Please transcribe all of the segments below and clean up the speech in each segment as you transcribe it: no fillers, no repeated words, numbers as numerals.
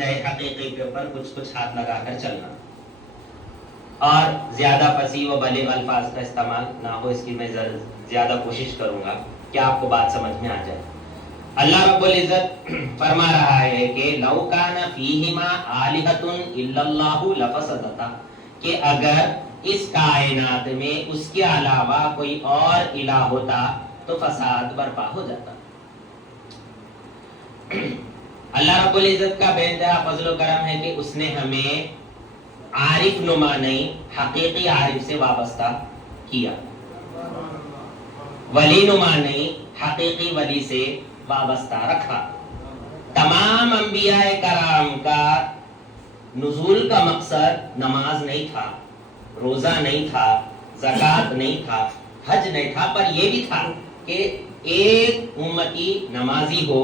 حقیقی کے اوپر کچھ کچھ ہاتھ لگا کر چلنا اور زیادہ فصیح و بلیغ الفاظ کا استعمال نہ ہو، اس کی میں زیادہ کوشش کروں گا کہ آپ کو بات سمجھ میں آ جائے۔ اللہ رب العزت فرما رہا ہے کہ لو کان فیہما آلہۃ الا اللہ لفسدتا، کہ اگر اس کائنات میں اس کے علاوہ کوئی اور الہ ہوتا تو فساد برپا ہو جاتا۔ اللہ رب العزت کا بے انتہا فضل و کرم ہے کہ اس نے ہمیں عارف نما نہیں، حقیقی عارف سے وابستہ کیا، ولی نما نہیں، حقیقی ولی سے وابستہ رکھا۔ تمام انبیاء کرام کا نزول کا مقصد نماز نہیں تھا، روزہ نہیں تھا، زکوٰۃ نہیں تھا، حج نہیں تھا، پر یہ بھی تھا کہ ایک امتی نمازی ہو،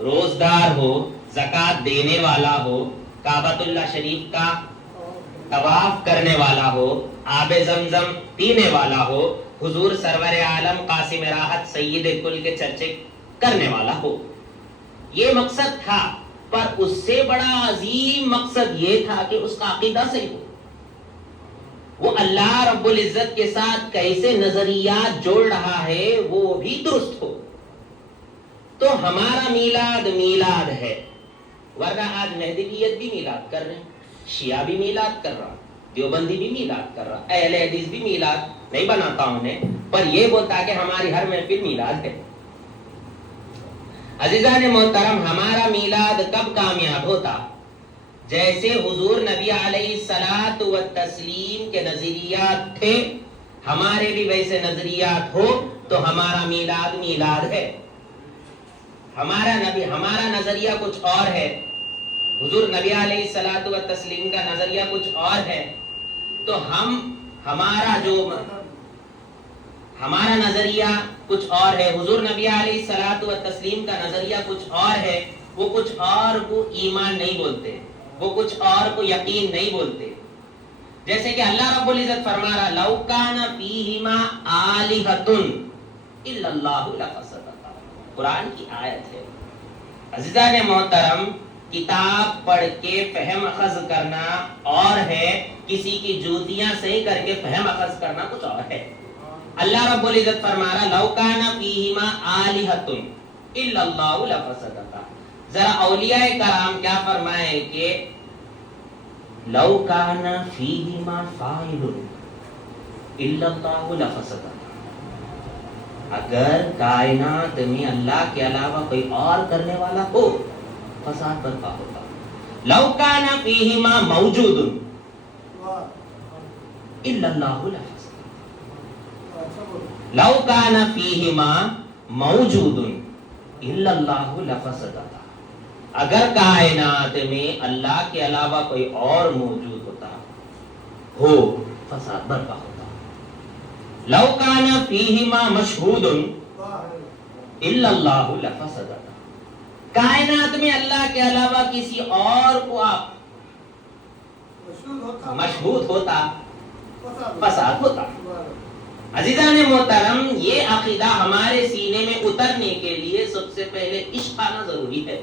روزدار ہو، زکوٰۃ دینے والا ہو، کعبۃ اللہ شریف کا طواف کرنے والا ہو، آب زمزم پینے والا ہو، حضور سرور عالم قاسم راحت سید کل کے چرچے کرنے والا ہو۔ یہ مقصد تھا، پر اس سے بڑا عظیم مقصد یہ تھا کہ اس کا عقیدہ صحیح ہو، وہ اللہ رب العزت کے ساتھ کیسے نظریات جوڑ رہا ہے وہ بھی درست ہو۔ تو ہمارا میلاد میلاد ہے، ورنہ آج مہدویت بھی میلاد کر رہے ہیں، شیعہ بھی میلاد کر رہا، دیوبندی بھی میلاد کر رہا، اہل حدیث بھی میلاد نہیں بناتا انہیں، پر یہ بولتا کہ ہماری ہر محفل میلاد ہے۔ عزیزان محترم، ہمارا میلاد کب کامیاب ہوتا؟ جیسے حضور نبی علیہ الصلاۃ والتسلیم کے نظریات تھے، ہمارے بھی ویسے نظریات ہو تو ہمارا میلاد میلاد ہے۔ ہمارا نظریہ کچھ اور ہے، حضور نبی علیہ الصلاۃ والتسلیم کا نظریہ کچھ اور ہے، تو ہمارا نظریہ کچھ اور ہے، حضور نبی علیہ الصلاۃ والتسلیم کا نظریہ کچھ اور ہے، وہ کچھ اور کو ایمان نہیں بولتے، وہ کچھ اور کو یقین نہیں بولتے۔ جیسے کہ اللہ رب العزت فرما رہا لو کان فیہما آلہۃ الا اللہ لفسدتا، قرآن کی آیت ہے۔ عزیزان محترم، کتاب پڑھ کے فہم اخذ کرنا اور ہے، کسی کی جوتیاں صحیح کر کے فہم اخذ کرنا کچھ اور ہے۔ اللہ رب العزت فرما رہا لو کان فیہما آلہۃ الا اللہ لفسدتا۔ ذرا اولیاء کرام کیا فرمائے کہ لو کان فیہما فاعل الا اللہ لفسدتا، اگر کائنات میں اللہ کے علاوہ کوئی اور کرنے والا ہو فساد برپا ہوتا۔ لو کان فیہما موجود الا اللہ لفسدتا، لو کان فیہما موجود الا اللہ لفسدتا، اگر کائنات میں اللہ کے علاوہ کوئی اور موجود ہوتا ہو فساد برپا ہوتا۔ لو کان فیہما مشہود الا اللہ لفسدتا، کائنات میں اللہ کے علاوہ کسی اور کو آپ مشہود ہوتا فساد ہوتا۔ عزیزان محترم، یہ عقیدہ ہمارے سینے میں اترنے کے لیے سب سے پہلے عشق آنا ضروری ہے۔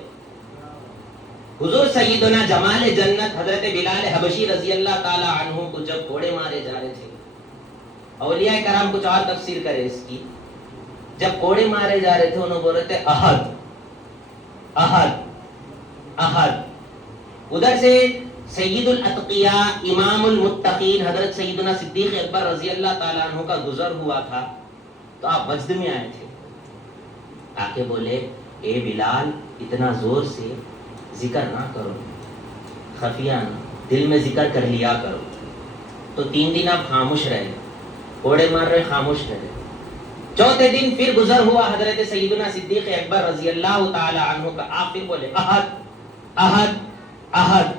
حضور سیدنا جمال جنت حضرت بلال حبشی رضی اللہ تعالی عنہ کو جب کوڑے مارے جا رہے تھے، اولیاء کرام کچھ اور تفسیر کرے اس کی، جب کوڑے مارے جا رہے تھے انہوں بول رہے تھے احد احد احد۔ ادھر سے سید الاتقیاء امام المتقین حضرت سیدنا صدیق اکبر رضی اللہ تعالیٰ عنہ کا گزر ہوا تھا، تو آپ مسجد میں آئے تھے، آ کے بولے اے بلال اتنا زور سے ذکر نہ کرو، خفیہ نہ، دل میں ذکر کر لیا کرو۔ تو 3 دن آپ خاموش رہے، کوڑے مار رہے خاموش رہے۔ چوتھے دن پھر گزر ہوا حضرت سیدنا صدیق اکبر رضی اللہ تعالی عنہ کا، آپ پھر بولے احد احد احد۔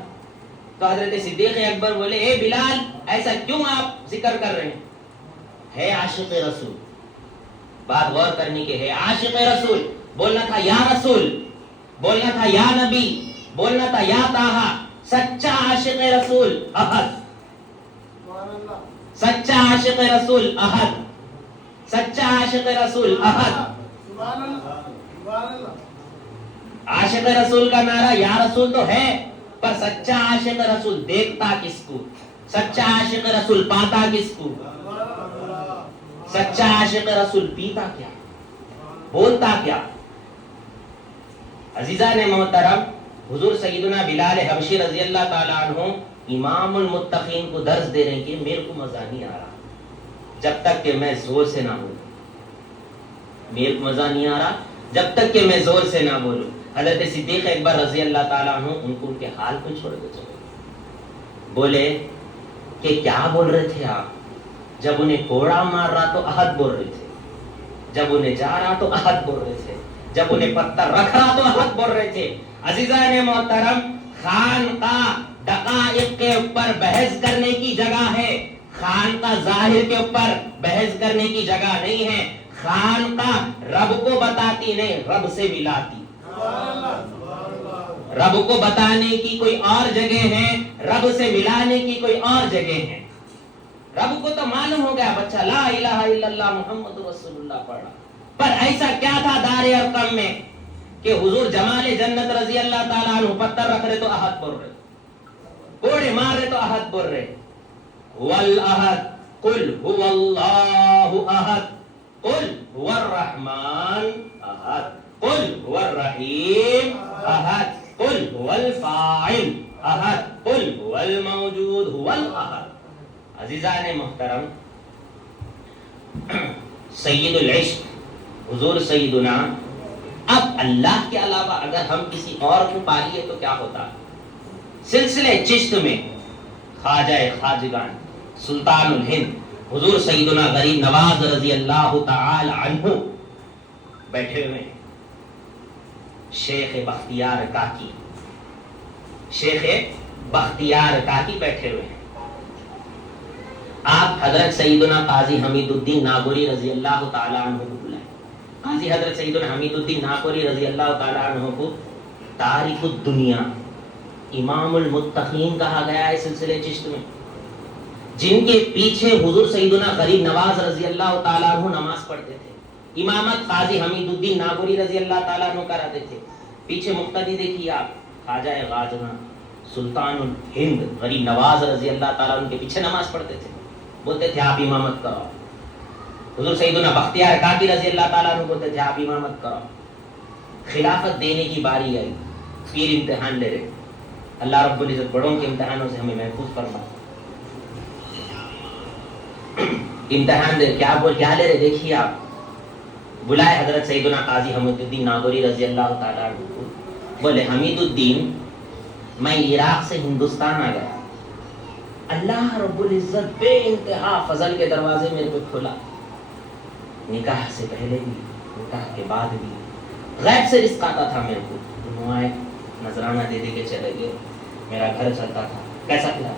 تو حضرت صدیق اکبر بولے اے بلال ایسا کیوں آپ ذکر کر رہے ہیں؟ ہے عاشق رسول، بات غور کرنے کے ہے، عاشق رسول، بولنا تھا یا رسول، بولنا تھا یا نبی، بولنا تھا یا طٰہٰ۔ سچا عاشق رسول احد، سچا عاشق رسول احد، سچا عاشق رسول احد۔ عاشق رسول کا نعرہ یا رسول تو ہے، پر سچا عاشق رسول دیکھتا کس کو؟ سچا عاشق رسول پاتا کس کو؟ سچا عاشق رسول پیتا کیا، بولتا کیا؟ عزیزان محترم، حضور سیدنا بلال حبشی رضی اللہ تعالیٰ عنہ امام المتقین کو درس دے رہے ہیں کہ میرے کو مزہ نہیں آ رہا جب تک کہ میں زور سے نہ بولوں، میرے کو مزہ نہیں آ رہا جب تک کہ میں زور سے نہ بولوں۔ حضرت صدیق اکبر رضی اللہ تعالیٰ عنہ ان کو ان کے حال پہ چھوڑ کے چلے، بولے کہ کیا بول رہے تھے آپ؟ جب انہیں کوڑا مار رہا تو احد بول رہے تھے، جب انہیں جا رہا تو احد بول رہے تھے، جب انہیں پتھر رکھ رہا تو احد بول رہے تھے۔ عزیزان محترم، خانقاہ دقائق کے اوپر بحث کرنے کی جگہ ہے، خانقاہ ظاہر کے اوپر بحث کرنے کی جگہ نہیں ہے۔ خانقاہ رب کو بتاتی نہیں، رب سے ملاتی، رب کو بتانے کی کوئی اور جگہ ہے، رب سے ملانے کی کوئی اور جگہ ہے۔ رب کو تو معلوم ہو گیا بچہ لا الہ الا اللہ محمد رسول اللہ پڑھا، پر ایسا کیا تھا دار ارقم میں کہ حضور جمال جنت رضی اللہ تعالیٰ عنہ پتھر رکھ رہے تو احد بول رہے، کوڑے مار رہے تو احد بول رہے۔ والاحد قل هو اللہ احد قل هو الرحمن احد قل هو الرحیم احد قل هو الفاعل احد قل هو الموجود هو الاحد۔ عزیزان محترم، سید العشق حضور سیدنا، اب اللہ کے علاوہ اگر ہم کسی اور کو پالیے تو کیا ہوتا؟ سلسلے چشت میں خواجہ خواجگان سلطان الہند حضور سیدنا غریب نواز رضی اللہ تعالی عنہ بیٹھے ہوئے ہیں، شیخ بختیار کاکی، شیخ بختیار کاکی بیٹھے ہوئے ہیں۔ آپ حضرت سیدنا قاضی حمید الدین ناگوری رضی اللہ تعالی عنہ کو بلائیں۔ قاضی حضرت سیدنا حمید الدین ناگوری رضی اللہ تعالی عنہ کو تاریخ الدنیا، امام المتقین کہا گیا ہے سلسلے چشت میں، جن کے پیچھے حضور سیدنا غریب نواز رضی اللہ تعالیٰ عنہ نماز پڑھتے تھے، امامت قاضی حمید الدین ناگوری رضی اللہ تعالیٰ عنہ کراتے تھے، پیچھے مقتدی دیکھیے آپ خواجہ غاجنا سلطان الہند غریب نواز رضی اللہ تعالیٰ عنہ کے پیچھے نماز پڑھتے تھے، بولتے تھے آپ امامت کرو۔ حضور سیدنا بختیار کاکی رضی اللہ تعالیٰ عنہ بولتے تھے آپ امامت کرو۔ خلافت دینے کی باری آئی، پیر امتحان لے رہے، اللہ رب العزت بڑوں کے امتحانوں سے ہمیں محفوظ فرما۔ امتحان دے کیا لے رہے دیکھیے آپ، بلائے حضرت سیدنا قاضی حمید الدین ناگوری رضی اللہ تعالیٰ عنہ کو، بولے حمید الدین میں عراق سے ہندوستان آ گیا، اللہ رب العزت بے انتہا فضل کے دروازے میرے پہ کھولا، نکاح سے پہلے بھی نکاح کے بعد بھی غیب سے رزق آتا تھا میرے کو، تنوں آئے نذرانہ دے دے کے چلے گئے، میرا گھر چلتا تھا، کیسا پھرا؟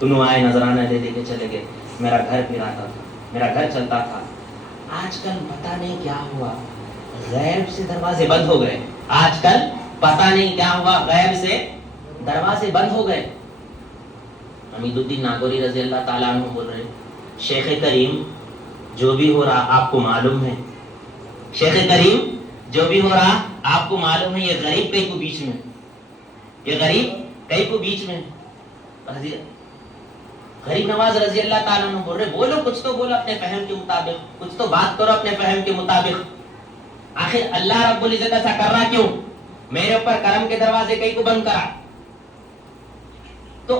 تنوں آئے نذرانہ دے دے کے چلے گئے، میرا گھر پھراتا تھا، میرا گھر چلتا تھا۔ آج کل پتہ نہیں کیا ہوا، غیب سے دروازے بند ہو گئے، آج کل پتہ نہیں کیا ہوا، غیب سے دروازے بند ہو گئے۔ حمید الدین ناگوری رضی اللہ تعالیٰ عنہ بول رہے، شیخ کریم جو بھی ہو رہا آپ کو معلوم ہے، شیخ کریم جو بھی ہو رہا آپ کو معلوم ہے، یہ غریب کئی کو بیچ میں، یہ غریب کئی کو بیچ میں۔ غریب نواز رضی اللہ تعالیٰ عنہ بول رہے بولو کچھ تو بولو اپنے فہم کے مطابق، کچھ تو بات کرو اپنے فہم کے مطابق، آخر اللہ رب العزت ایسا کر رہا کیوں؟ میرے اوپر کرم کے دروازے کئی کو بند کرا۔ تو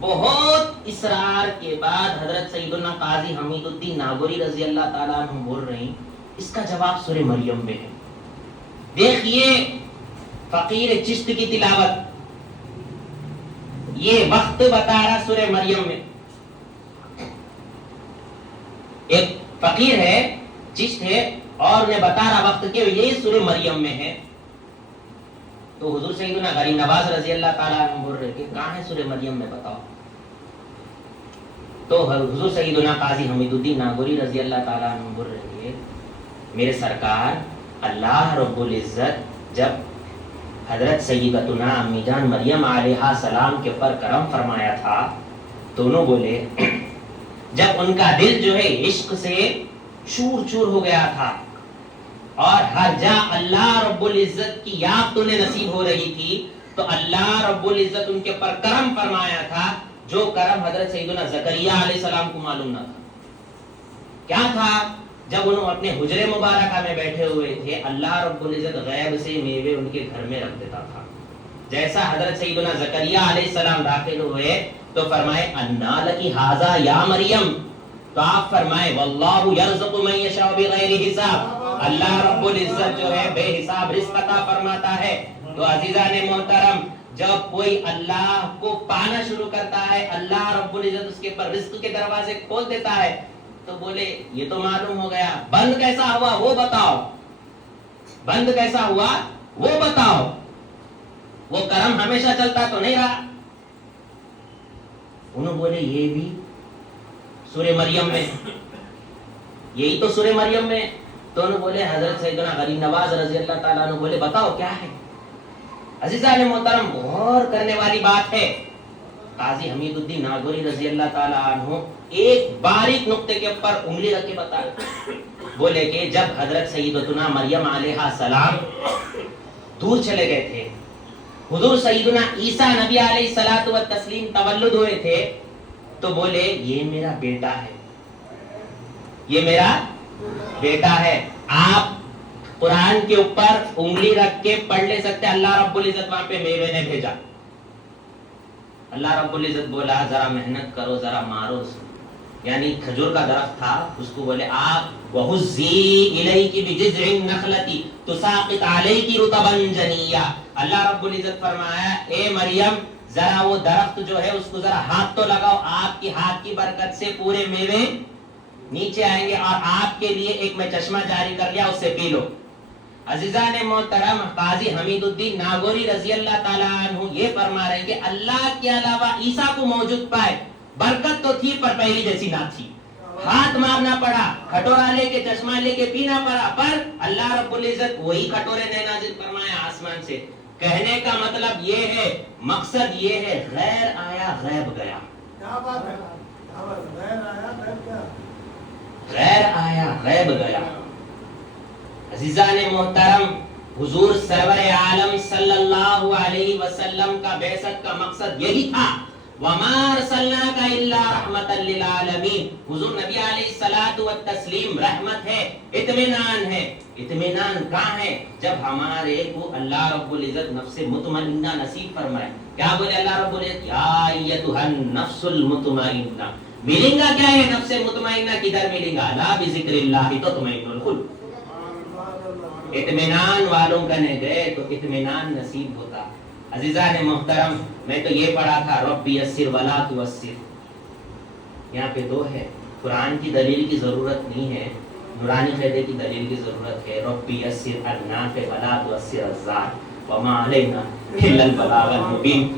بہت اصرار کے بعد حضرت سیدنا قاضی حمید الدین ناگوری رضی اللہ تعالیٰ عنہ بول رہے ہیں، اس کا جواب سورہ مریم میں ہے۔ دیکھیے فقیر چشت کی تلاوت، یہ وقت بتا رہا سورہ مریم میں، ایک فقیر ہے چشت ہے اور انہیں بتا رہا وقت کہ یہ سورہ مریم میں ہے۔ تو حضور سیدنا غریب نواز رضی اللہ تعالیٰ عنہ بول رہے کہ کہاں ہے سورہ مریم میں بتاؤ؟ تو حضور سیدنا قاضی حمید الدین ناگوری رضی اللہ تعالیٰ عنہ بول رہے ہیں، میرے سرکار اللہ رب العزت جب حضرت سیدتنا امی جان مریم علیہ السلام کے اوپر کرم فرمایا تھا تو انہوں بولے جب ان کا دل جو ہے عشق سے چور چور ہو گیا تھا اور ہر جا اللہ رب العزت کی یاد تو نصیب ہو رہی تھی، تو اللہ رب العزت ان کے پر کرم فرمایا تھا، جو کرم حضرت سیدنا زکریا علیہ السلام کو معلوم نہ تھا۔ کیا تھا؟ جب انہوں اپنے حجرے مبارکہ میں بیٹھے ہوئے تھے، اللہ رب العزت غیب سے میوے ان کے گھر میں رکھ دیتا تھا۔ جیسا حضرت سیدنا زکریا علیہ السلام داخل ہوئے تو فرمائے انا لکی ھذا یا مریم، تو آپ فرمائے واللہ یرزق من یشاء بغیر حساب، اللہ رب العزت جو ہے بے حساب رزق عطا فرماتا ہے۔ تو عزیزان محترم، جب کوئی اللہ کو پانا شروع کرتا ہے، اللہ رب العزت اس کے پر رزق کے دروازے کھول دیتا ہے، تو بولے یہ تو معلوم ہو گیا، بند کیسا ہوا وہ بتاؤ، بند کیسا ہوا وہ بتاؤ، وہ کرم ہمیشہ چلتا تو نہیں رہا؟ انہوں بولے یہ بھی سورہ مریم میں، یہی تو سورہ مریم میں۔ تو انہوں بولے حضرت سیدنا غریب نواز رضی اللہ تعالیٰ عنہ بولے بتاؤ کیا ہے؟ عزیزان محترم، غور کرنے والی بات ہے۔ قاضی حمید الدین ناگوری رضی اللہ تعالیٰ عنہ ایک باریک نقطے کے اوپر انگلی رکھ کے بتائے، بولے کہ جب حضرت سیدتنا مریم علیہ السلام دور چلے گئے تھے، حضور سیدنا عیسیٰ نبی علیہ الصلوۃ والتسلیم تولد ہوئے تھے، تو بولے یہ میرا بیٹا ہے، یہ میرا بیٹا ہے۔ آپ قرآن کے اوپر انگلی رکھ کے پڑھ لے سکتے، اللہ رب العزت وہاں پہ میوے نے بھیجا۔ اللہ رب العزت بولا ذرا محنت کرو، ذرا مارو، یعنی کھجور کا درخت تھا، اس کو بولے آپ وَهُزِّي إِلَيْكِ بِجِذْعِ النَّخْلَةِ تُسَاقِطْ عَلَيْكِ رُطَبًا جَنِيًّا۔ اللہ رب العزت فرمایا اے مریم ذرا وہ درخت جو ہے اس کو ذرا ہاتھ تو لگاؤ، آپ کی ہاتھ کی برکت سے پورے میوے نیچے آئیں گے، اور آپ کے لیے ایک میں چشمہ جاری کر لیا، اس سے پی لو۔ عزیزان محترم، قاضی حمید الدین ناگوری رضی اللہ تعالیٰ عنہ یہ فرما رہے ہیں کہ اللہ کے علاوہ عیسیٰ کو موجود پائے، برکت تو تھی پر پہلی جیسی نہ تھی، ہاتھ مارنا پڑا، کھٹورا لے کے چشمہ لے کے پینا پڑا، پر اللہ رب العزت وہی کھٹورے نے نازل فرمایا آسمان سے۔ کہنے کا مطلب یہ ہے، مقصد یہ ہے، غیر آیا غیب گیا، غیر آیا غیب گیا۔ عزیزان محترم، حضور سرور عالم صلی اللہ علیہ وسلم کا بعثت کا مقصد یہی تھا، وَمَا أَرْسَلْنَاكَ إِلَّا رَحْمَةً لِلْعَالَمِينَ۔ حضور نبی علیہ الصلوۃ والتسلیم رحمت ہے، اطمینان ہے۔ اطمینان کہاں ہے؟ جب ہمارے کو اللہ رب العزت نفس مطمئنہ نصیب فرمائے۔ کیا بولے اللہ رب العزت؟ یا ایتھا النفس المطمئنہ۔ ملیں گا کیا یہ نفس مطمئنہ؟ کدھر ملیں گا؟ لا بذکر اللہ تطمئن القلوب۔ اطمینان والوں کہنے گئے تو اطمینان نصیب ہوتا۔ عزیزان محترم، میں تو یہ پڑھا تھا رب یسر ولا تعسر، یہاں پہ دو ہے، قرآن کی دلیل کی ضرورت نہیں ہے، نورانی قاعدے کی دلیل کی ضرورت ہے۔ رب یسر النافع ولا تعسر الضار وما علینا الا البلاغ المبین۔